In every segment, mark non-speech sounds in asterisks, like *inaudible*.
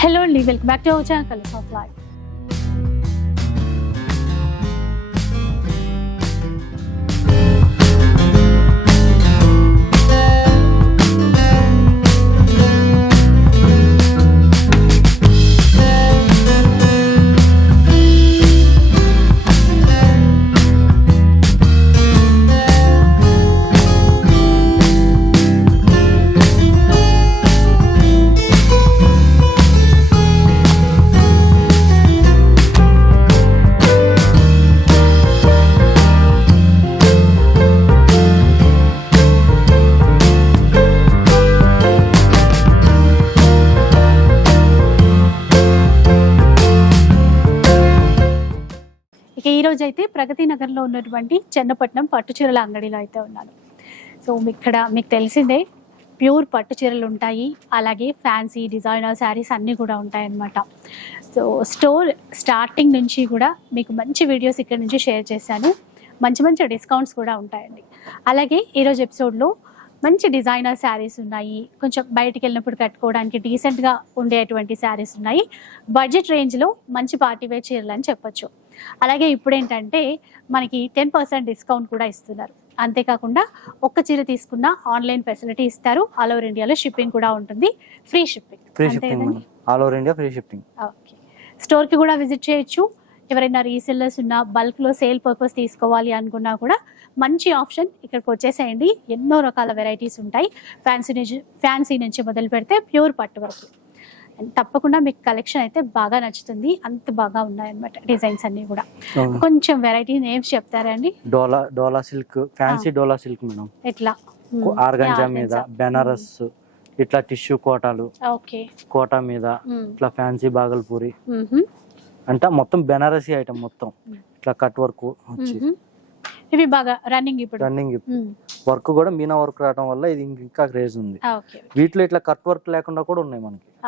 Hello and welcome back to our channel Colors of Life. ఈరోజు ఈ రోజు అయితే ప్రగతి నగర్లో ఉన్నటువంటి చెన్నపట్నం పట్టు చీరల అంగడిలో అయితే ఉన్నాను. సో ఇక్కడ మీకు తెలిసిందే ప్యూర్ పట్టు చీరలు ఉంటాయి అలాగే ఫ్యాన్సీ డిజైనర్ శారీస్ అన్నీ కూడా ఉంటాయన్నమాట. సో స్టోర్ స్టార్టింగ్ నుంచి కూడా మీకు మంచి వీడియోస్ ఇక్కడ నుంచి షేర్ చేశాను. మంచి మంచి డిస్కౌంట్స్ కూడా ఉంటాయండి. అలాగే ఈరోజు ఎపిసోడ్లో మంచి డిజైనర్ శారీస్ ఉన్నాయి. కొంచెం బయటికి వెళ్ళినప్పుడు కట్టుకోవడానికి డీసెంట్గా ఉండేటువంటి శారీస్ ఉన్నాయి. బడ్జెట్ రేంజ్లో మంచి పార్టీవేర్ చీరలు అని చెప్పొచ్చు. అలాగే ఇప్పుడు ఏంటంటే మనకి టెన్ పర్సెంట్ డిస్కౌంట్ కూడా ఇస్తున్నారు. అంతేకాకుండా ఒక్క చీర తీసుకున్న ఆన్లైన్ ఫెసిలిటీ ఇస్తారు. ఆల్ ఓవర్ ఇండియాలో షిప్పింగ్ కూడా ఉంటుంది. Free shipping. Free shipping all over India free shipping. Okay. స్టోర్కి కూడా విజిట్ చేయొచ్చు. ఎవరైనా రీసెల్లర్స్ ఉన్న బల్క్లో సేల్ పర్పస్ తీసుకోవాలి అనుకున్నా కూడా మంచి ఆప్షన్ ఇక్కడికి వచ్చేసేయండి. ఎన్నో రకాల వెరైటీస్ ఉంటాయి. ఫ్యాన్సీ నుంచి ఫ్యాన్సీ నుంచి మొదలు పెడితే ప్యూర్ పట్టు వరకు. And తప్పకుండా మీకు కలెక్షన్ అయితే బాగా నచ్చుతుంది. అంత బాగా ఉన్నాయన్నమాట డిజైన్స్ అన్నీ కూడా. కొంచెం వెరైటీ నేమ్స్ చెప్తారండి. డోలా డోలా సిల్క్ ఫ్యాన్సీ డోలా సిల్క్ మేడం. ఎట్లా? ఆర్గంజా మీద బెనారస్ ఇట్లా టిష్యూ కోటాలు ఓకే. కోటా మీద ఇట్లా ఫ్యాన్సీ బాగల్పూరి. అంటే మొత్తం బెనారసీ ఐటమ్ మొత్తం. ఇట్లా కట్ వర్క్ వచ్చి. ఇవి బాగా రన్నింగ్ ఇప్పుడు. రన్నింగ్. వర్క్ కూడా మీనా వర్క్ రావడం వల్ల ఇది ఇంక- క్రేజ్ ఉంది. వీటిలో ఇట్లా కట్ వర్క్ లేకుండా కూడా ఉన్నాయి మనకి.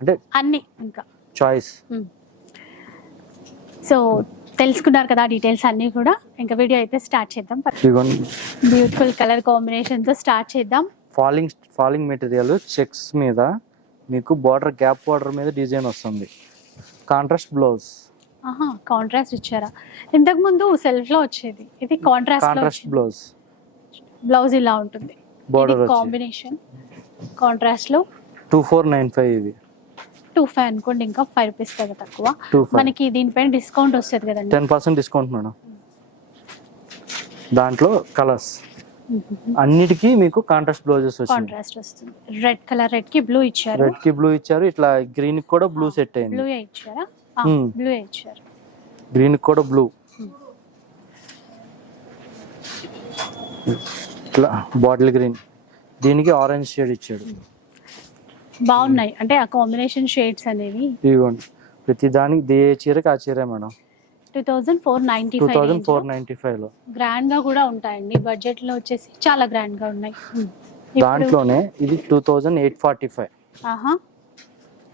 అంటే అన్ని ఇంకా. చాయిస్ సో తెలుసుకున్నారు కదా డీటెయిల్స్ అన్నీ కూడా. ఇంకా వీడియో అయితే స్టార్ట్ చేద్దాం. బ్యూటిఫుల్ కలర్ కాంబినేషన్తో స్టార్ట్ చేద్దాం. ఫాలింగ్ ఫాలింగ్ మెటీరియల్ చెక్స్ మీద మీకు బార్డర్ గ్యాప్ బార్డర్ మీద డిజైన్ వస్తుంది. కాంట్రాస్ట్ బ్లౌజ్ ఆహా కాంట్రాస్ట్ ఇచ్చారా? ఇంతకు ముందు సెల్ఫ్లో వచ్చేది. ఇది కాంట్రాస్ట్ కాంట్రాస్ట్ బ్లౌజ్ బ్లౌజ్ ఇలా ఉంటుంది. బార్డర్ కాంబినేషన్ కాంట్రాస్ట్లో. టూ ఫోర్ నైన్ ఫైవ్ ఇది. టూ ఫైవ్ అనుకోండి ఇంకా ఫైవ్ రూపీస్ కదా తక్కువ. మనకి దీనిపైన డిస్కౌంట్ వస్తుంది కదండి. Ten percent discount madam. దాంట్లో కలర్స్. అన్నిటికీ మీకు కాంట్రాస్ట్ బ్లౌజెస్ కాంట్రాస్ట్ వస్తుంది. రెడ్ కలర్ రెడ్కి బ్లూ ఇచ్చారు. రెడ్కి బ్లూ ఇచ్చారు. ఇట్లా గ్రీన్కి కూడా బ్లూ సెట్ బ్లూ అయింది. ఇచ్చారా? Hmm. బ్లూ ఇచ్చారు. గ్రీన్కి కూడా బ్లూ. ఇట్లా బాటిల్ గ్రీన్ దీనికి ఆరెంజ్ షేడ్ ఇచ్చాడు. బాగున్నాయి. అంటే ఆ కాంబినేషన్ షేడ్స్ అనేవి. ఇదిగోండి. ప్రతి దానికి ఏ చీరకి ఆ చీరే madam. Two thousand four ninety two thousand four ninety ఫైవ్లో. గ్రాండ్గా కూడా ఉంటాయండి. బడ్జెట్లో వచ్చేసి చాలా గ్రాండ్గా ఉన్నాయి దాంట్లోనే ఇది two thousand eight forty five ఆహా.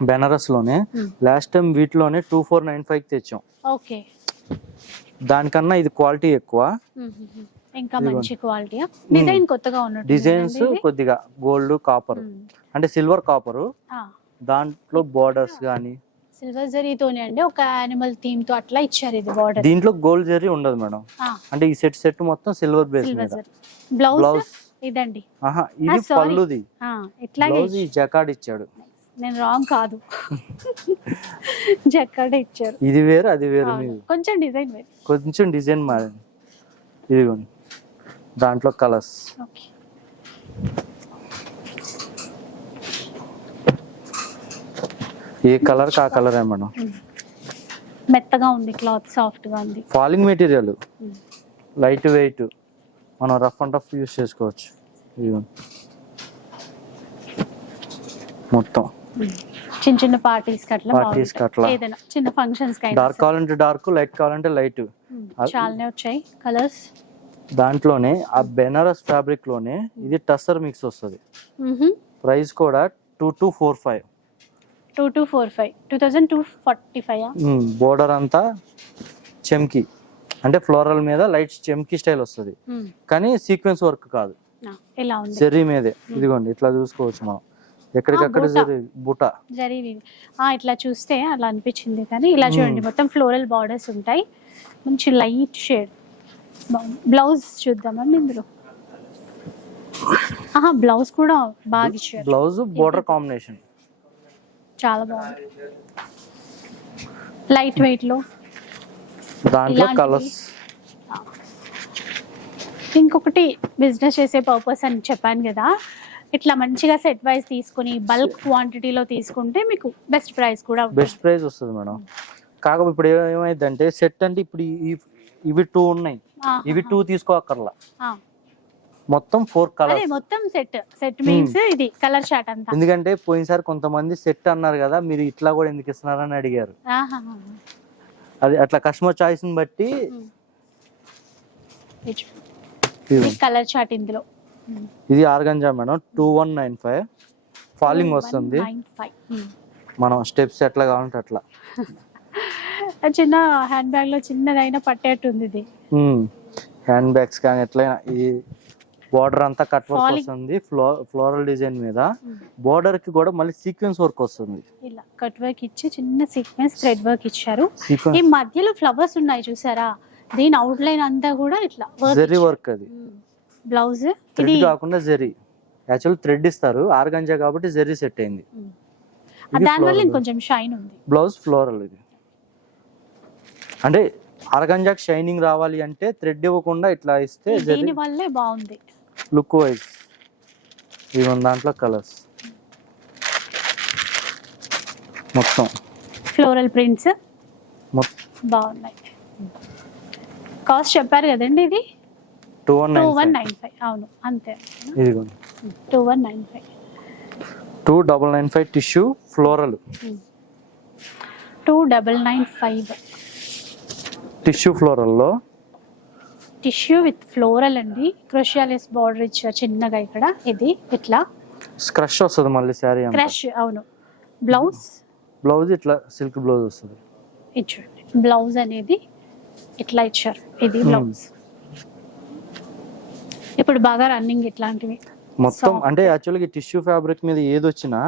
బెనారస్లోనే. లాస్ట్ టైం వీటిలోనే టూ ఫోర్ నైన్ ఫైవ్ తెచ్చాం. ఓకే. దానికన్నా ఇది క్వాలిటీ ఎక్కువ. ఇంకా. మంచి క్వాలిటీ డిజైన్ కొత్తగా ఉన్నట్టు డిజైన్స్ కొద్దిగా గోల్డ్ కాపర్ అంటే సిల్వర్ కాపర్ దాంట్లో బోర్డర్స్ గానీ. సిల్వర్ జరీతోనే అండి ఒక యానిమల్ థీమ్తో అట్లా ఇచ్చారు ఇది బార్డర్ దీంట్లో గోల్డ్ జరీ ఉండదు మేడం. అంటే ఈ సెట్ సెట్ మొత్తం సిల్వర్ బేస్ మీద. జరీ. బ్లౌజ్ ఇదండి. ఆహా ఇది. పళ్ళుది. ఇట్లాగే ఈ జకాడ్ ఇచ్చాడు. నేను రాంగ్ కాదు. *laughs* జక్కడే ఇచ్చారు. ఇది వేరు అది వేరు కొంచెం డిజైన్ వేరు. కొంచెం డిజైన్ మారింది. ఇదిగోండి. దాంట్లో కలర్స్. ఏ కలర్ ఆ కలరే మేడం? మెత్తగా ఉంది క్లాత్ సాఫ్ట్గా ఉంది. Falling material. Light weight. మనం రఫ్ అండ్ టఫ్ యూస్ చేసుకోవచ్చు. మొత్తం. చిన్న చిన్న పార్టీస్కి అట్లా Parties కి బాగుంటాయి. అట్లా. ఏదైనా చిన్న ఫంక్షన్స్కి డార్క్ కావాలంటే డార్క్ లైట్ కావాలంటే లైట్ చాలానే వచ్చాయి. కలర్స్ దాంట్లోనే ఆ బెనారస్ ఫ్యాబ్రిక్లోనే ఇది టస్సర్ మిక్స్ వస్తుంది. ప్రైస్ కూడా two two four five. Two two four five. Two thousand two forty five border అంతా చెమ్కి. అంటే ఫ్లోరల్ మీద లైట్ చెమ్కి స్టైల్ వస్తుంది. కానీ సీక్వెన్స్ వర్క్ కాదు. చెర్రీ మీదే. ఇదిగోండి ఇట్లా చూసుకోవచ్చు మనం. ఎక్కడికక్కడ. జరి బుటా. జరిగి ఆ, ఇట్లా చూస్తే అలా అనిపించింది కానీ ఇలా చూడండి మొత్తం ఫ్లోరల్ బార్డర్స్ ఉంటాయి. మంచి లైట్ షేడ్. బ్లౌజ్ చూద్దామండి ఇందులో? ఆహా బ్లౌజ్ కూడా బాగా ఇచ్చారు. Blouse border combination. చాలా బాగుంది. లైట్ వెయిట్లో దాంట్లో. కలర్స్. ఇంకొకటి బిజినెస్ చేసే పర్పస్ అని చెప్పాను కదా. ఇట్లా మంచిగా సెట్ వైజ్ తీసుకొని బల్క్ క్వాంటిటీలో తీసుకుంటే మీకు బెస్ట్ ప్రైస్ కూడా బెస్ట్ ప్రైస్ వస్తుంది మేడం. కాకపోతే ఇప్పుడు ఏమైందంటే సెట్ అంటే ఇప్పుడు ఇవి టూ ఉన్నాయి. ఇవి టూ తీసుకోక్కర్లా. ఆ. మొత్తం ఫోర్ అదే కలర్స్ మొత్తం సెట్ సెట్ మీన్స్ ఇది కలర్ చాట్ అంతా. ఎందుకంటే పోయినసారి కొంతమంది సెట్ అన్నారు కదా మీరు ఇట్లా కూడా ఎందుకు ఇస్తున్నారని అడిగారు. అది అట్లా కస్టమర్ చాయిస్ని బట్టి కలర్ చాట్ ఇందులో. ఉమ్. ఇది organza madam two one nine five falling వస్తుంది. 195. ఉమ్. మనం స్టెప్స్ ఎట్లా కావాలంటే అట్లా. చిన్న హ్యాండ్ బ్యాగ్లో చిన్నదైనా పట్టేట్టుంది ఇది. హ్యాండ్ బ్యాగ్స్ కానీ ఎట్లయినా ఈ బోర్డర్ అంతా కట్ వర్క్. వస్తుంది ఫ్లో ఫ్లోరల్ డిజైన్ మీద. బోర్డర్కి కూడా మళ్ళీ సీక్వెన్స్ వర్క్ వస్తుంది. ఇలా కట్ వర్క్ ఇచ్చి చిన్న సీక్వెన్స్ థ్రెడ్ వర్క్ ఇచ్చారు. ఈ మధ్యలో ఫ్లవర్స్ ఉన్నాయి చూసారా? దీని అవుట్ లైన్ అంతా కూడా ఇట్లా జెరీ వర్క్ అది. బ్లౌజ్ ఇది కాకుండా జెరీ యాక్చువల్ థ్రెడ్ ఇస్తారు ఆర్గంజా కాబట్టి జెరీ సెట్ అయింది. దానివల్ల. ఇంకొంచెం షైన్ ఉంది. బ్లౌజ్ ఫ్లోరల్ ఇది. అంటే ఆర్గంజాకి షైనింగ్ రావాలి అంటే థ్రెడ్ ఇవ్వకుండా ఇట్లా ఇస్తే దీని వల్లే బాగుంది. లుక్ వైజ్ ఇవి దాంట్లో కలర్స్ మొత్తం. ఫ్లోరల్ ప్రింట్స్ మొత్తం బాగున్నాయి. కాస్ట్ చెప్పారు కదండి ఇది? Two one two one nine five అవును అంతే. ఇదిగోండి. Two one nine five two double nine five tissue floral two double nine five tissue ఫ్లోరల్లో? Tissue with floral అండి. క్రోషియాలిస్ బార్డర్ ఇచ్చారు చిన్నగా ఇక్కడ. ఇది ఇట్లా. స్క్రష్ వస్తుంది మళ్ళీ శారీ అంతా. క్రష్ అవును. బ్లౌజ్? బ్లౌజ్ ఇట్లా సిల్క్ బ్లౌజ్ వస్తుంది. ఇచ్చాడు బ్లౌజ్ అనేది ఇట్లా ఇచ్చారు. ఇది బ్లౌజ్. ఇప్పుడు బాగా రన్నింగ్ ఇట్లాంటివి. మొత్తం. అంటే యాక్చువల్గా టిష్యూ ఫ్యాబ్రిక్ మీద ఏది వచ్చినా.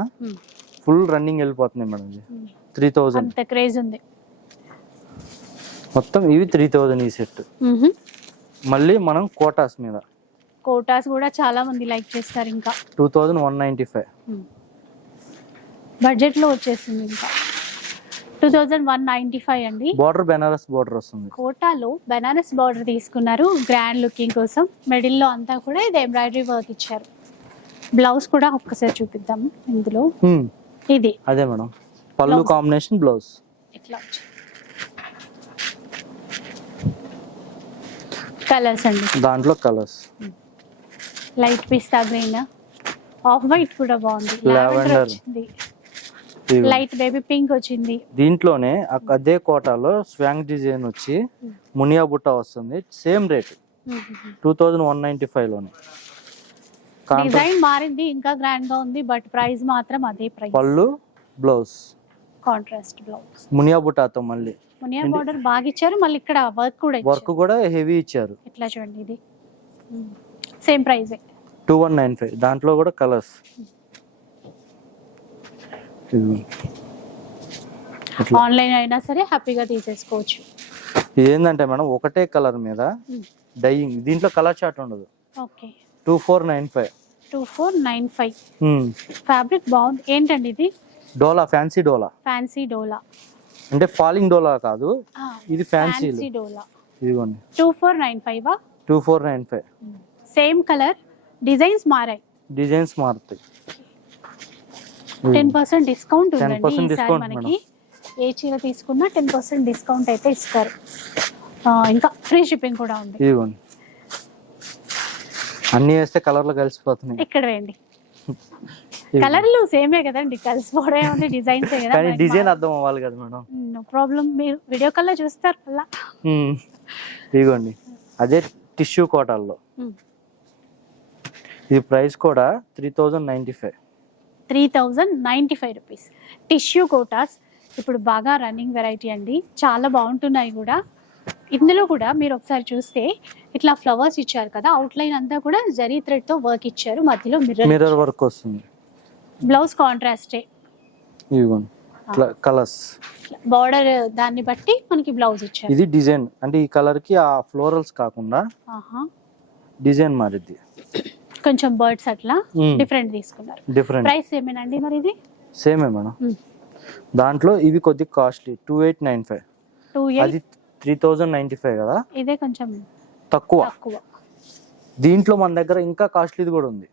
ఫుల్ రన్నింగ్ వెళ్ళిపోతుంది మేడం. Three thousand. అంత క్రేజ్ ఉంది. మొత్తం ఇవి త్రీ థౌజండ్ ఈ సెట్ మళ్ళీ మనం కోటాస్ మీద. కోటాస్ కూడా చాలా మంది లైక్ చేస్తారు ఇంకా. Two thousand one ninety five బడ్జెట్లో వచ్చేసింది ఇంకా. Two thousand one ninety five అండి. బార్డర్ బెనారస్ బార్డర్ వస్తుంది. కోటాలో బనారస్ బార్డర్ తీసుకున్నారు. గ్రాండ్ లుకింగ్ కోసం. మిడిల్లో అంతా కూడా ఇది ఎంబ్రాయిడరీ వర్క్ ఇచ్చారు. బ్లౌజ్ కూడా ఒక్కసారి చూపిద్దాం ఇందులో. ఇది. అదే మేడం. పళ్ళు. కాంబినేషన్ బ్లౌజ్ ఇట్లా వచ్చింది కలర్స్ అండి. దాంట్లో colours light pista green off white కూడా బాగుంది. లావెండర్ వచ్చింది. లైట్ బేబీ పింక్ వచ్చింది. దీంట్లోనే అదే కోటాలో స్వాంగ్ డిజైన్ వచ్చి మునియా బుట్ట వస్తుంది. Same rate two thousand one ninety ఫైవ్లోనే. Design మారింది ఇంకా గ్రాండ్గా ఉంది బట్ ప్రైస్ మాత్రం అదే ప్రైస్ పళ్ళు బ్లౌజ్ కాంట్రాస్ట్ బ్లౌజ్ మునియా బుట్టాతో మళ్ళీ. మునియా బార్డర్ బాగా ఇచ్చారు మళ్ళీ ఇక్కడ వర్క్ కూడా వర్క్ కూడా హెవీ ఇచ్చారు. ఇట్లా చూడండి ఇది? సేమ్ ప్రైజే టూ వన్ నైన్ ఫైవ్ దాంట్లో కూడా కలర్స్ ఆన్లైన్ అయినా సరే హ్యాపీగా తీసేసుకోవచ్చు. ఏంటంటే మేడం ఒకటే కలర్ మీద డైయింగ్ దీంట్లో కలర్ చార్ట్ ఉండదు. Okay. Two four nine five two four nine five fabric బాగుంది ఏంటండి ఇది? డోలా ఫ్యాన్సీ డోలా? ఫ్యాన్సీ డోలా. అంటే ఫాలింగ్ డోలా కాదు ఇది ఫ్యాన్సీ డోలా. ఇదిగోండి. Two four nine five? Two four nine five. Same colour designs మారాయి. డిజైన్స్ మారుతాయి. టెన్ పర్సెంట్ డిస్కౌంట్ 10% ఉందండి ఈసారి discount మనకి. ఏ చీర తీసుకున్నా టెన్ పర్సెంట్ డిస్కౌంట్ అయితే ఇస్తారు. ఇంకా ఫ్రీ షిప్పింగ్ కూడా ఉంది. ఇదిగోండి. అన్ని వేస్తే కలర్లు కలిసిపోతున్నాయి. ఇక్కడ వేయండి. *laughs* కలర్లు సేమే కదండి కలిసిపోవడం ఉంది డిజైన్స్ కానీ డిజైన్ అర్థం అవ్వాలి కదా మేడం. నో ప్రాబ్లం మీరు వీడియో కాల్లో చూస్తారు ఉమ్. ఇదిగోండి. అదే టిష్యూ కోటాల్లో. ఇది ప్రైస్ కూడా three thousand ninety five three thousand ninety five rupees tissue Kotas ఇప్పుడు బాగా రన్నింగ్ వెరైటీ అండి. చాలా బాగుంటున్నాయి కూడా. ఇందులో కూడా మీరు ఒకసారి చూస్తే ఇట్లా ఫ్లవర్స్ ఇచ్చారు కదా అవుట్ లైన్ అంతా కూడా జరీ థ్రెడ్తో వర్క్ ఇచ్చారు. మధ్యలో మిర్రర్ మిర్రర్ వర్క్ వస్తుంది. బ్లౌజ్ కాంట్రాస్టే. ఇదిగోండి. కలర్స్ బార్డర్ దాన్ని బట్టి మనకి బ్లౌజ్ ఇచ్చారు. ఇది డిజైన్. అంటే ఈ కలర్కి ఆ ఫ్లోరల్స్ కాకుండా ఆహా. డిజైన్ మారిద్ది. కొంచెం బర్డ్స్ అట్లా Hmm. డిఫరెంట్ తీసుకున్నారు. డిఫరెంట్ ప్రైస్ ఏమేనండి మరి ఇది? సేమే మేడం. Hmm. దాంట్లో ఇవి కొద్దిగా costly two eight nine five అది త్రీ థౌజండ్ నైన్టీ ఫైవ్ కదా? ఇదే కొంచెం తక్కువ. తక్కువ. దీంట్లో మన దగ్గర ఇంకా కాస్ట్లీది కూడా ఉంది.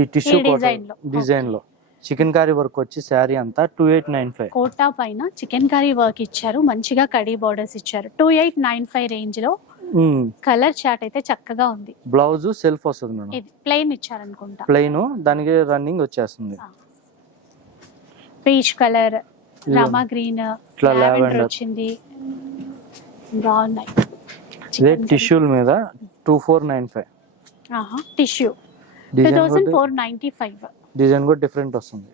ఈ టిష్యూ design లో. డిజైన్లో చికెన్ కారీ వర్క్ వచ్చి శారీ అంతా two eight nine five quota పైన చికెన్ కర్రీ వర్క్ ఇచ్చారు. మంచిగా కడీ బార్డర్స్ ఇచ్చారు. టూ ఎయిట్ నైన్ ఫైవ్ రేంజ్లో కలర్ చాట్ అయితే చక్కగా ఉంది. బ్లౌజ్ సెల్ఫ్ వస్తుంది మేడం. ఇది ప్లెయిన్ ఇచ్చారనుకుంటా. ప్లెయిన్ దానికి రన్నింగ్ వచ్చేస్తుంది. పీచ్ కలర్ రామా గ్రీన్ ఇట్లా లావెండర్. వచ్చింది. బాగున్నాయి ఇదే టిష్యూల మీద two four nine five tissue. Design four ninety five. Design కూడా డిఫరెంట్ వస్తుంది.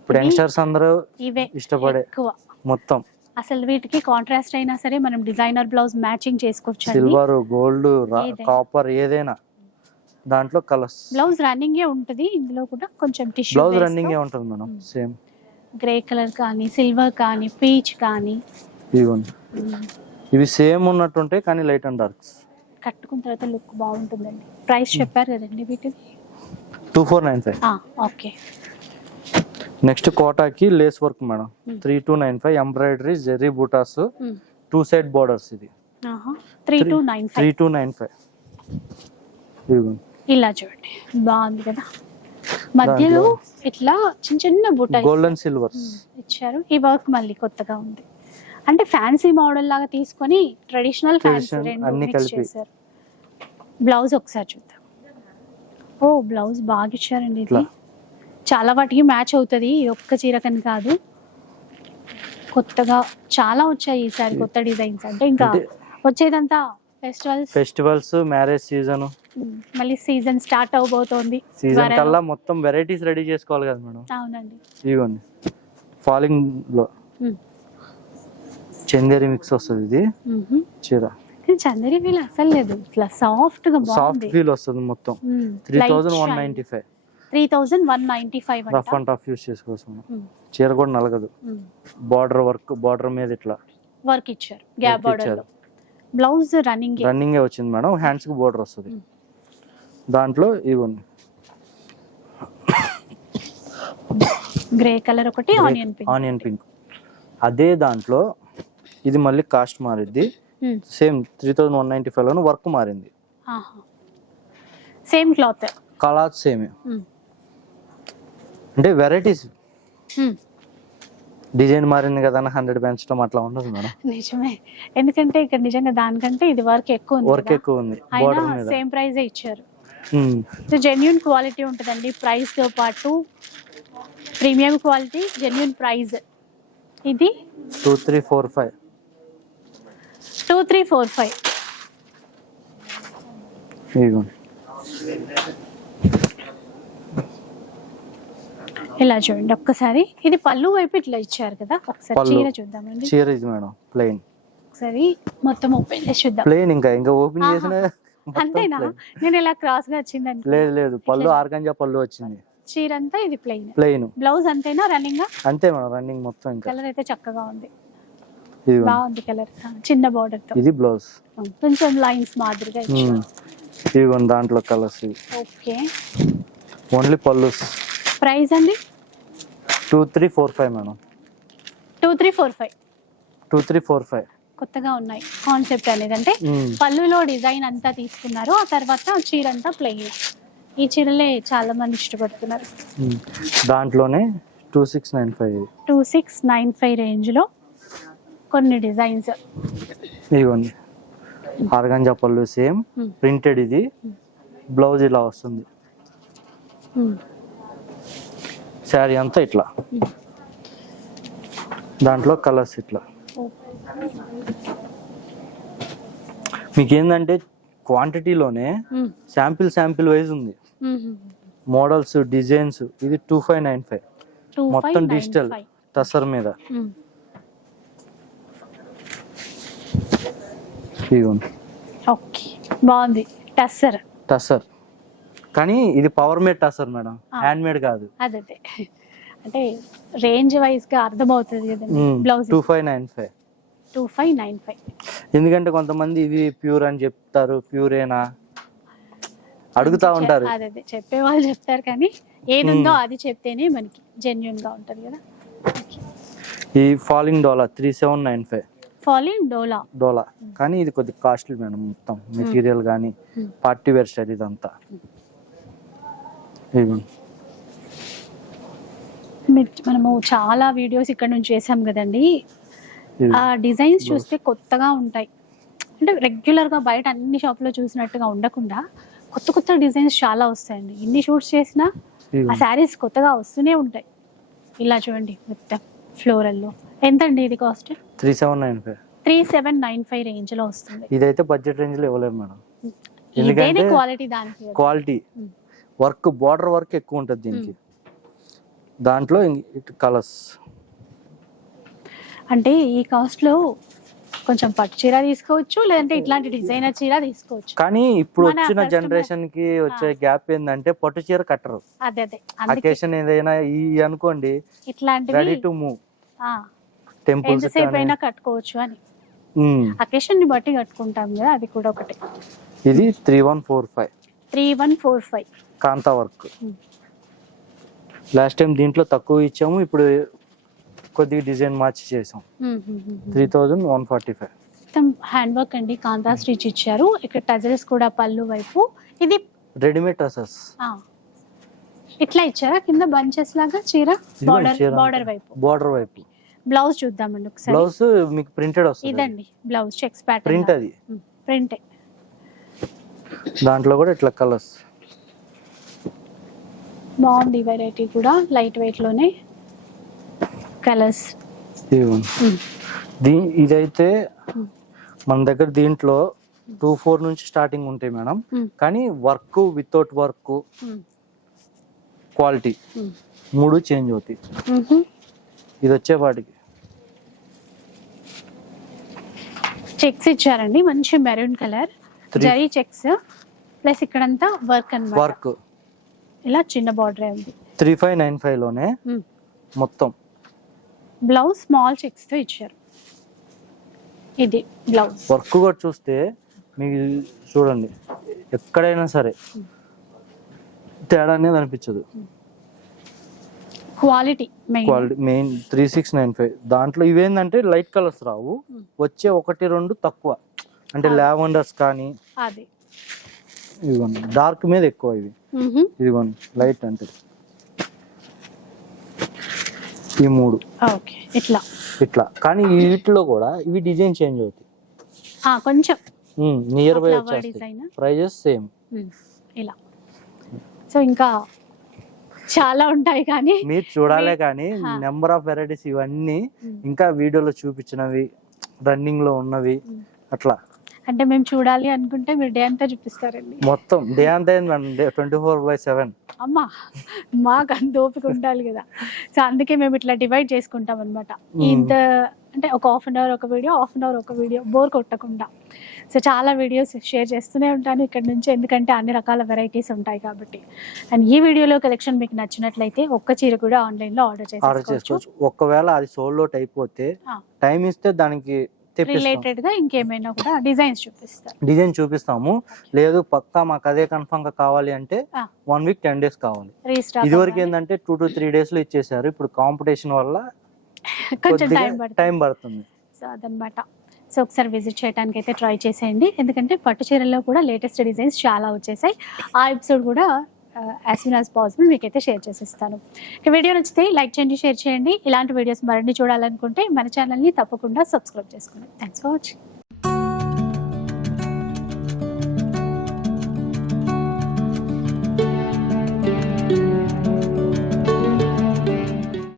ఇప్పుడు యంగ్స్టర్స్ అందరూ ఇవే ఇష్టపడే మొత్తం. అసలు వీటికి కాంట్రాస్ట్ అయినా సరే మనం డిజైనర్ బ్లౌజ్ మ్యాచింగ్ చేసుకోవచ్చు సిల్వర్ గోల్డ్. కాపర్ ఏదైనా. దాంట్లో కలర్స్ బ్లౌజ్ రన్నింగ్ ఏ ఉంటది ఇందులో కూడా కొంచెం టిష్యూ బ్లౌజ్ రన్నింగ్ ఏ ఉంటుంది మేడం సేమ్ గ్రే కలర్ కానీ సిల్వర్ కానీ పీచ్ కానీ. ఇదిగోండి ఇవి సేమ్ ఉన్నట్టుంటాయి కానీ లైట్ అండ్ డార్క్స్ కట్టుకున్న తర్వాత లుక్ బాగుంటుందండి. ప్రైస్ చెప్పారు కదండి వీటిది? Two four nine five okay. Next కోటాకి lace work madam. Three two nine five embroidery zari buttas two side borders ఇది. Three two nine three two nine five ఇలా చూడండి. బాగుంది కదా. మధ్యలో ఇట్లా చిన్న చిన్న బుట్ట గోల్డెన్ సిల్వర్స్ ఇచ్చారు. ఈ వర్క్ మళ్ళీ కొత్తగా ఉంది. అంటే ఫ్యాన్సీ మోడల్ లాగా తీసుకొని ట్రెడిషనల్ ఫ్యాన్సీ రెండు. చేశారు. బ్లౌజ్ ఒకసారి చూద్దాం. ఓ బ్లౌజ్ బాగా ఇచ్చారండి ఇది. చాలా వాటికి మ్యాచ్ అవుతుంది. ఒక్క చీరకని కాదు. కొత్తగా చాలా వచ్చాయి ఈసారి కొత్త డిజైన్స్. అంటే ఇంకా వచ్చేదంతా ఫెస్టివల్స్ ఫెస్టివల్స్ మ్యారేజ్ సీజన్ మళ్ళీ సీజన్ స్టార్ట్ అవబోతోంది. సీజన్. కల్లా మొత్తం వెరైటీస్ రెడీ చేసుకోవాలి కదా మేడం? అవునండి. ఇదిగోండి. ఫాలింగ్లో. చందేరి మిక్స్ వస్తుంది ఇది. చీర. కానీ చందరి వీల్ అసలు లేదు. ఇట్లా సాఫ్ట్గా సాఫ్ట్ బాగుంది. ఫీల్ వస్తుంది మొత్తం. Three thousand one ninety five. Three thousand one ninety five rough and tough use చేసుకోవచ్చు చీర కూడా నలగదు. బార్డర్ వర్క్ బార్డర్ మీద ఇట్లా. వర్క్ ఇచ్చారు. గ్యాప్ Work బార్డర్ ఇచ్చారు. బ్లౌజ్ రన్నింగ్ రన్నింగ్ వచ్చింది మేడం. హ్యాండ్స్కి బోర్డర్ వస్తుంది. దాంట్లో ఇవ్వండి గ్రే కలర్ ఒకటి ఆనియన్ పింక్ ఆనియన్ పింక్ అదే దాంట్లో ఇది మళ్ళీ cost మారిద్ది. Same three thousand one ninety five లోను వర్క్ మారింది. Same cloth. కలర్ సేమే. అంటే వెరైటీస్. డిజైన్ మారింది కదా హండ్రెడ్ పెంచడం అట్లా ఉండదు మేడం. నిజమే. ఎందుకంటే ఇక్కడ నిజంగా దానికంటే ఇది వర్క్ ఎక్కువ ఉంది వర్క్. ఎక్కువ ఉంది. అయినా సేమ్ ప్రైస్ ఇచ్చారు. జెన్యున్ క్వాలిటీ ఉంటుందండి. ప్రైస్తో పాటు ప్రీమియం క్వాలిటీ జెన్యున్ ప్రైస్ ఇది two three four five two three four five. ఇలా చూడండి ఒక్కసారి. ఇది పళ్ళు వైపు ఇట్లా ఇచ్చారు కదా ఒకసారి. చీర చూద్దామండి చీర ఇది మేడం ప్లెయిన్ ఒకసారి మొత్తం ఓపెన్ చేసి చూద్దాం. ప్లెయిన్ ఇంకా ఇంకా ఓపెన్. చేసిన అంతేనా. నేను ఇలా క్రాస్గా వచ్చిందండి. లేదు లేదు పళ్ళు. ఆర్గంజా పళ్ళు వచ్చింది. చీర అంతా ఇది ప్లెయిన్ ప్లెయిన్ బ్లౌజ్ అంతేనా రన్నింగ్ అంతే మేడం రన్నింగ్ మొత్తం ఇంకా. కలర్ అయితే చక్కగా ఉంది. బాగుంది కలర్ చిన్న బార్డర్తో. ఇది బ్లౌజ్ కొంచెం లైన్స్ మాదిరిగా ఇచ్చారు ఇదిగోండి దాంట్లో కలర్స్ ఓకే. ఓన్లీ పళ్ళు ప్రైస్ అండి? Two three four five madam two three four five two three four five కొత్తగా ఉన్నాయి. కాన్సెప్ట్ అనేది అంటే పళ్ళులో డిజైన్ అంతా తీసుకున్నారు. ఆ తర్వాత చీర అంతా ప్లెయిన్ ఈ చీరలే చాలా మంది ఇష్టపడుతున్నారు. దాంట్లోనే two six nine five two six nine five రేంజ్లో కొన్ని డిజైన్స్. ఇదిగోండి. ఆర్గంజా పళ్ళు సేమ్. ప్రింటెడ్ ఇది. బ్లౌజ్ ఇలా వస్తుంది. శారీ అంతా ఇట్లా. దాంట్లో కలర్స్ ఇట్లా. మీకు ఏంటంటే క్వాంటిటీలోనే శాంపిల్ శాంపిల్ వైజ్ ఉంది. మోడల్స్ డిజైన్స్ ఇది టూ ఫైవ్ నైన్ ఫైవ్. మొత్తం డిజిటల్ టసర్ మీద. ఇదిగోండి ఓకే బాగుంది. టస్సర్. టసర్ కానీ ఇది పవర్ మేడ్ అసలు మేడం. హ్యాండ్ మేడ్ కాదు. అదే అదే. అంటే రేంజ్ వైజ్గా అర్థమవుతుంది కదండి blouse. Two five nine five. Two five nine five. ఎందుకంటే కొంతమంది ఇవి ప్యూర్ అని చెప్తారు ప్యూరేనా? అడుగుతా ఉంటారు. అదే అదే. చెప్పే వాళ్ళు చెప్తారు కానీ ఏది ఉందో అది చెప్తేనే మనకి జెన్యున్గా ఉంటది కదా. ఈ ఫాలింగ్ డోలా three seven nine five. Falling డోలా. డోలా. కానీ ఇది కొద్దిగా కాస్ట్లీ మేడం మొత్తం. మెటీరియల్ కానీ. పార్టీ వేర్ స్టైల్ ఇదంతా మనము చాలా వీడియోస్ ఇక్కడ నుంచి చేసాం కదండి. ఆ డిజైన్స్ చూస్తే కొత్తగా ఉంటాయి. అంటే రెగ్యులర్గా బయట అన్ని షాప్లో చూసినట్టుగా ఉండకుండా కొత్త కొత్త డిజైన్స్ చాలా వస్తాయండి. ఇన్ని షూట్స్ చేసినా ఆ శారీస్ కొత్తగా వస్తూనే ఉంటాయి. ఇలా చూడండి మొత్తం. ఫ్లోరల్లో ఎంతండి ఇది cost? Three seven nine five. Three seven nine five రేంజ్లో వస్తుంది. ఇదైతే బడ్జెట్ రేంజ్లో ఇవ్వలేము మేడం. ఎందుకంటే క్వాలిటీ దానికి. క్వాలిటీ. వర్క్ బార్డర్ వర్క్ ఎక్కువ ఉంటుంది దీనికి. దాంట్లో కలర్స్. అంటే ఈ కాస్ట్లో కొంచెం పట్టు చీర తీసుకోవచ్చు లేదంటే ఇట్లాంటి డిజైనర్ చీర తీసుకోవచ్చు. కానీ ఇప్పుడు వచ్చిన జనరేషన్కి వచ్చే గ్యాప్ ఏంటంటే పట్టు చీర కట్టరు. అదే అకేషన్ ఏదైనా ఈ అనుకోండి రెడీ ఇట్లాంటివి టు మూవ్. టెంపుల్స్ ఎంతసేపు అయినా కట్టుకోవచ్చు అని. అకేషన్ని బట్టి కట్టుకుంటాం కదా అది కూడా ఒకటి. ఇది three one four five. Three one four five. Kantha work. Last time దీంట్లో తక్కువ ఇచ్చాము ఇప్పుడు కొద్దిగా డిజైన్ మార్చి చేసాం three thousand one forty five. మొత్తం హ్యాండ్ వర్క్ అండి కాంతా స్టిచ్ ఇచ్చారు. ఇక్కడ టజల్స్ కూడా పళ్ళు వైపు. ఇది రెడీమేడ్ ఆ, ఇట్లా ఇచ్చారా? కింద బంచెస్ లాగా చీర? బార్డర్ బార్డర్ వైపు. బార్డర్ వైపు. బ్లౌజ్ చూద్దామండి ఒకసారి. బ్లౌజ్ మీకు ప్రింటెడ్ వస్తుంది. ఇదండి బ్లౌజ్ చెక్స్ ప్రింట్ ప్యాటర్న్ అది. ప్రింట్ దాంట్లో కూడా ఇట్లా కలర్స్ బాగుంది వెరైటీ కూడా లైట్ వెయిట్లోనే. కలర్స్. ఇదైతే మన దగ్గర దీంట్లో టూ ఫోర్ నుంచి స్టార్టింగ్ ఉంటాయి మేడం. కానీ వర్క్ వితౌట్ వర్క్ క్వాలిటీ మూడు చేంజ్ అవుతాయి. ఇది వచ్చేపాటికి చెక్స్ ఇచ్చారండి మంచి maroon colour. Zari checks plus ఇక్కడంతా వర్క్ అన్నమాట. వర్క్ ఇలా చిన్న బార్డర్ ఉంది. త్రీ ఫైవ్ నైన్ ఫైవ్లోనే మొత్తం. బ్లౌజ్ స్మాల్ చెక్స్తో ఇచ్చారు. ఇది బ్లౌజ్. వర్క్ కూడా చూస్తే మీకు చూడండి ఎక్కడైనా సరే తేడా అనేది అనిపించదు. Quality main. Quality main three six nine five. దాంట్లో ఇవేంటంటే లైట్ కలర్స్ రావు. వచ్చే ఒకటి రెండు తక్కువ. అంటే లావెండర్స్ కానీ అది. ఇదిగోండి డార్క్ మీద ఎక్కువ ఇవి. ఇదిగోండి లైట్ అంటే. ఈ మూడు. ఇట్లా. ఇట్లా. కానీ వీటిలో కూడా ఇవి డిజైన్ చేంజ్ అవుతాయి. కొంచెం. నియర్ బై ప్రైజెస్ సేమ్ ఇలా. సో ఇంకా చాలా ఉంటాయి కానీ. మీరు చూడాలే కానీ. నెంబర్ ఆఫ్ వెరైటీస్ ఇవన్నీ. ఇంకా వీడియోలో చూపించినవి రన్నింగ్లో ఉన్నవి. అట్లా. అంటే మేము చూడాలి అనుకుంటే మీరు డే అంతా చూపిస్తారండి. మొత్తం డే అంతా ట్వంటీ ఫోర్ బై సెవెన్. అమ్మా మాకు అంత ఓపిక ఉండాలి కదా. సో అందుకే మేము ఇట్లా డివైడ్ చేసుకుంటాం అనమాట ఇంత అంటే ఒక హాఫ్ అన్ అవర్ ఒక వీడియో హాఫ్ అన్ అవర్ ఒక వీడియో బోర్ కొట్టకుండా. సో చాలా వీడియోస్ షేర్ చేస్తూనే ఉంటాను ఇక్కడ నుంచి ఎందుకంటే అన్ని రకాల వెరైటీస్ ఉంటాయి కాబట్టి. అండ్ ఈ వీడియోలో కలెక్షన్ మీకు నచ్చినట్లయితే ఒక్క చీర కూడా ఆన్లైన్లో ఆర్డర్ ఆర్డర్ చేసుకోవచ్చు. ఒకవేళ అది అవుట్ అయిపోతే ఆ. టైం ఇస్తే దానికి రిలేటెడ్గా ఇంకేమైనా కూడా డిజైన్స్ చూపిస్తారు. డిజైన్ చూపిస్తాము. లేదు పక్కా మాకు అదే కన్ఫర్మ్గా కావాలి అంటే. వన్ వీక్ టెన్ డేస్ కావాలి. ఇదివరకు ఏంటంటే టూ టు త్రీ డేస్లో ఇచ్చేసారు. ఇప్పుడు కాంపిటీషన్ వల్ల *laughs* టైం పడుతుంది. సో అదనమాట. సో ఒకసారి విజిట్ చేయడానికి అయితే ట్రై చేసేయండి. ఎందుకంటే పట్టు చీరల్లో కూడా లేటెస్ట్ డిజైన్స్ చాలా వచ్చేసాయి. ఆ ఎపిసోడ్ కూడా యాజ్ సూన్ యాజ్ పాసిబుల్ మీకైతే షేర్ చేసిస్తాను. ఇక వీడియో నచ్చితే లైక్ చేయండి షేర్ చేయండి. ఇలాంటి వీడియోస్ మరిన్ని చూడాలనుకుంటే మన ఛానల్ని తప్పకుండా సబ్స్క్రైబ్ చేసుకోండి. Thanks for watching